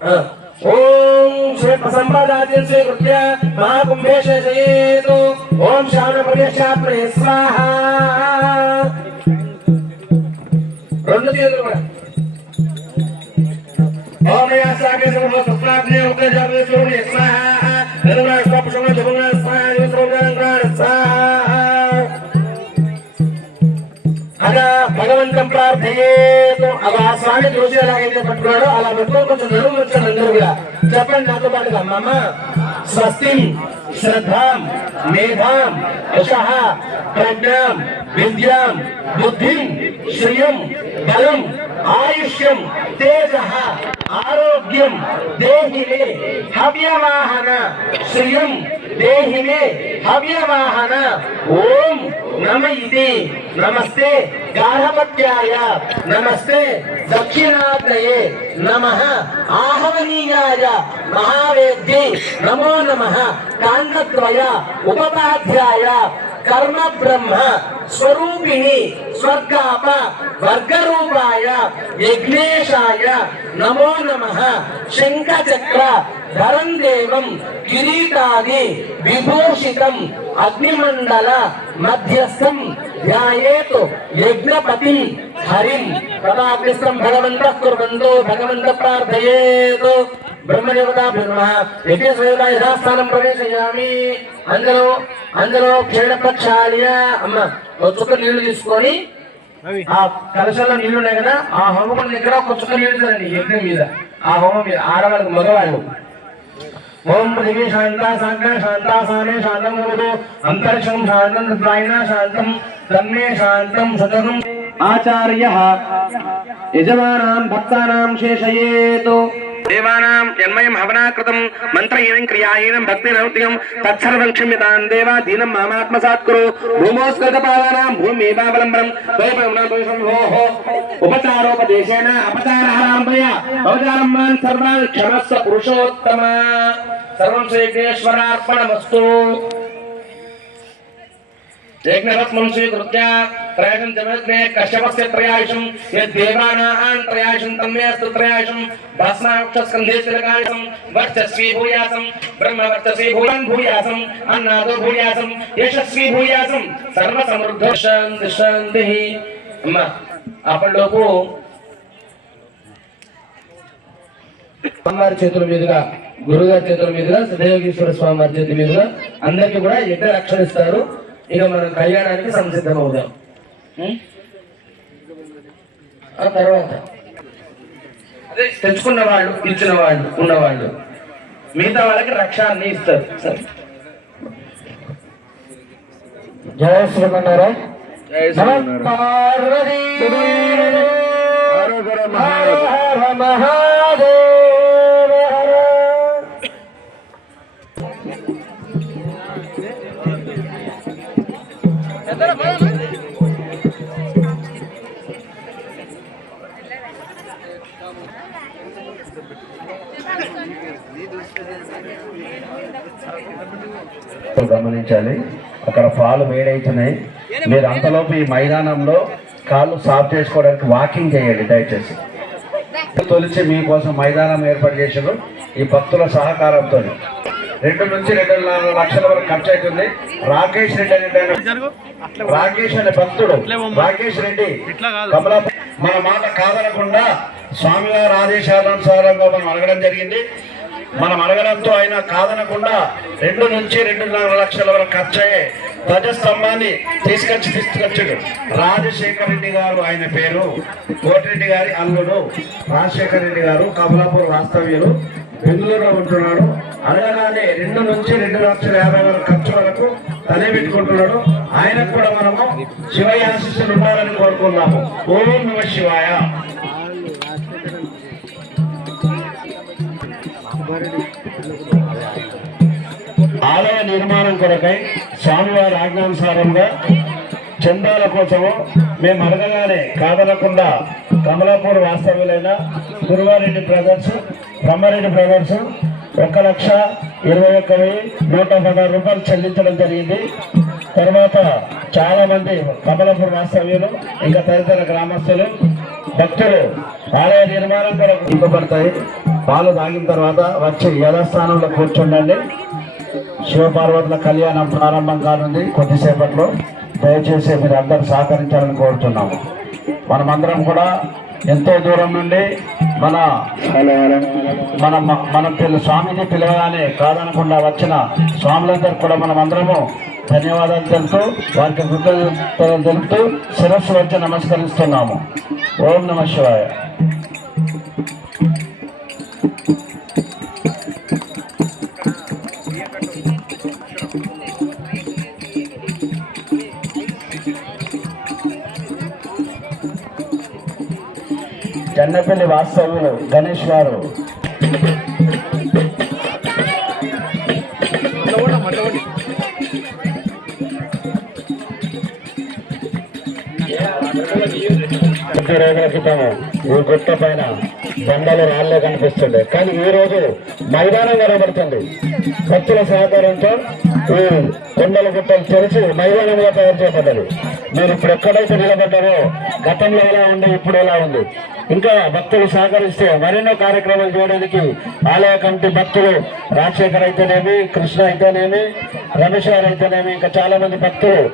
ओम श्वेतसंपदादिं स्वीकृत्य महाकुंभे शयेतु। ओम श्रावणप्रवेशात्मने स्वाहा। రెండు చేతులు కూడా ओम यासाके समूह सप्ताग्ने उक्ते जाते स्वरूपे स्वाहा। निर्मला स्वप्न शमन जगन्नाथ स्वाहा निस्रोगंगार स्वाहा। అలా భగవంతం ప్రార్థయేతో అలా స్వామి దృష్టి ఎలాగైతే పట్టుకున్నాడో అలా పట్టుకొని కొంచెం నడుము వచ్చాడు అందరూ కూడా చెప్పండి నాతో పాటుగా మమ స్వస్తిం శ్రద్ధాం మేధాం యశః ప్రజ్ఞాం విద్యాం బుద్ధిం శ్రియం బలం ఆయుష్యం తేజః ఆరోగ్యం దేహి మే హవ్యవాహన శ్రియం దేహి మే హవ్యవాహన। ఓం నమ ఇతి నమస్తే గార్హపత్యాయ నమస్తే దక్షిణాగ్నయే నమః ఆహవనీయాయ మహావేద్యే నమో నమః కాండద్వయ ఉపపాధ్యాయ కర్మ బ్రహ్మ స్వరూపిణి స్వర్గాప వర్గరూపాయ యజ్ఞేశాయ నమో నమః శంఖచక్ర ధరం దేవం కిరీటాది విభూషితం అగ్నిమండల మధ్యస్థం ధ్యాయేతు యజ్ఞపతిం హరిం తదాగ్నిస్తం భగవంతః కుర్వంతో భగవంత ప్రార్థయేతు। బ్రహ్మదేవతాభ్యర్మః యజ్ఞస్వేద యథాస్థానం ప్రవేశయామి। అందులో క్షీరపక్షాళియ అమ్మ ఒక చుక్క నీళ్లు తీసుకొని ఆ కలశంలో నీళ్లు ఉన్నాయి కదా ఆ హోమం దగ్గర ఒక చుక్క నీళ్లు చల్లండి యజ్ఞం మీద ఆ హోమం మీద ఆడవాళ్ళకి మగవాళ్ళు। ఓం పృథివీ శాంతా సాగ్ర శాంతా సామే శాంతం భవతు అంతరిక్షం శాంతం తద్వాయిన శాంతం తన్మే శాంతం సతతం ఆచార్యః యజమానాం భక్తానాం శేషయేతు। దేవానాం యన్మయం హవనాకృతం మంత్రహీనం క్రియాహీనం భక్తినౌత్యం తత్సర్వం క్షమ్యతాం దేవా దీనం మామాత్మసాత్కురు। భూమోస్కృతపాదానాం భూమేవావలంబనం ద్వైపం ఓహో ఉపచారోపదేశేన అపచారహరాంభయ అవచారం మాన్ సర్వాన్ క్షమస్వ పురుషోత్తమ। సర్వం శ్రీకృష్ణేశ్వరార్పణమస్తు। యజ్ఞరత్నం స్వీకృత్య త్రయాశం జగత్నే కశ్యపస్య త్రయాయుషం యద్దేవానాం త్రయాయుషం తన్మేస్తు త్రయాయుషం భస్మాక్షస్కంధే తిలకాయుషం వర్చస్వీ భూయాసం బ్రహ్మవర్చస్వీ భూయాసం అన్నాదో భూయాసం యశస్వీ భూయాసం సర్వసమృద్ధో శాంతి। అమ్మ అప్పటిలోపు స్వామివారి చేతుల మీదుగా గురుగారి చేతుల మీదుగా సిద్ధయోగీశ్వర స్వామి వారి చేతుల మీదుగా అందరికీ కూడా యజ్ఞ రక్షణ ఇస్తారు। ఇక మనం కళ్యాణానికి సంసిద్ధం అవుదాం। ఆ తర్వాత అదే తెచ్చుకున్న వాళ్ళు ఇచ్చిన వాళ్ళు ఉన్నవాళ్ళు మిగతా వాళ్ళకి రక్షాన్ని ఇస్తారు। సరే జయ శ్రీమన్నారా మహాదేవ। గమనించాలి అక్కడ పాలు వేడైతున్నాయి మీరు అంతలోపు ఈ మైదానంలో కాళ్ళు సాఫ్ చేసుకోవడానికి వాకింగ్ చేయండి దయచేసి। తొలిచి మీకోసం మైదానం ఏర్పాటు చేసారు ఈ భక్తుల సహకారంతో 2 నుంచి 2.5 లక్షల వరకు ఖర్చు అవుతుంది। రాకేష్ అనే భక్తుడు రాకేష్ రెడ్డి కమలా మన మాట కాదనకుండా స్వామివారి ఆదేశానుసారంగా మనం అడగడం జరిగింది। మనం అడగడంతో ఆయన కాదనకుండా 2 నుంచి 2.5 లక్షల వరకు ఖర్చు అయ్యే ధ్వజస్తంభాన్ని తీసుకొచ్చాడు రాజశేఖర్ రెడ్డి గారు। ఆయన పేరు కోటిరెడ్డి గారి అల్లుడు రాజశేఖర్ రెడ్డి గారు కమలాపూర్ వాస్తవ్యులు బెంగళూరులో ఉంటున్నాడు। అడగగానే 2 నుంచి 2,50,000 వరకు ఖర్చు వరకు తనే పెట్టుకుంటున్నాడు। ఆయనకు కూడా మనము శివయ్య ఆశీస్సులు ఉండాలని కోరుకున్నాము। ఓం నమ శివాయ। ఆలయ నిర్మాణం కొరకై స్వామివారి ఆజ్ఞానుసారంగా చందాల కోసము మేము అడగగానే కాదనకుండా కమలాపూర్ వాస్తవ్యులైన గురువారెడ్డి బ్రదర్స్ బ్రహ్మారెడ్డి బ్రదర్స్ 1,21,116 రూపాయలు చెల్లించడం జరిగింది। తర్వాత చాలా మంది కమలాపూర్ వాస్తవ్యులు ఇంకా తదితర గ్రామస్తులు భక్తులు ఆలయ నిర్మాణం కొరకు ఇవ్వబడతాయి। పాలు తాగిన తర్వాత వచ్చి యథాస్థానంలో కూర్చుండండి. శివపార్వతుల కళ్యాణం ప్రారంభం కానుంది కొద్దిసేపట్లో. దయచేసి మీరు అందరూ సహకరించాలని కోరుతున్నాము. మనమందరం కూడా ఎంతో దూరం నుండి మన స్వామిని పిలవగానే కాదనకుండా వచ్చిన స్వాములందరూ కూడా మనమందరము ధన్యవాదాలు తెలుపుతూ వారికి కృతజ్ఞతలు తెలుపుతూ శిరస్సు వచ్చి నమస్కరిస్తున్నాము. ఓం నమః శివాయ. చెన్నపల్లి వాస్తవ్యులు గణేష్ గారు రోజుల క్రితం ఈ గుట్ట పైన బండలు రాళ్ళే కనిపిస్తుండే, కానీ ఈ రోజు మైదానం కనబడుతుంది. భక్తుల సహకారంతో ఈ కొండల గుట్టలు తెరిచి మైదానంగా తయారు చేయబడ్డది. మీరు ఇప్పుడు ఎక్కడైతే నిలబడ్డారో గతంలో ఎలా ఉంది, ఇప్పుడు ఎలా ఉంది. ఇంకా భక్తులు సహకరిస్తే మరెన్నో కార్యక్రమాలు చేయడానికి ఆలయ కమిటీ భక్తులు రాజశేఖర్ అయితేనేమి, కృష్ణ అయితేనేమి, రమేష్ గారు అయితేనేమి, ఇంకా చాలా మంది భక్తులు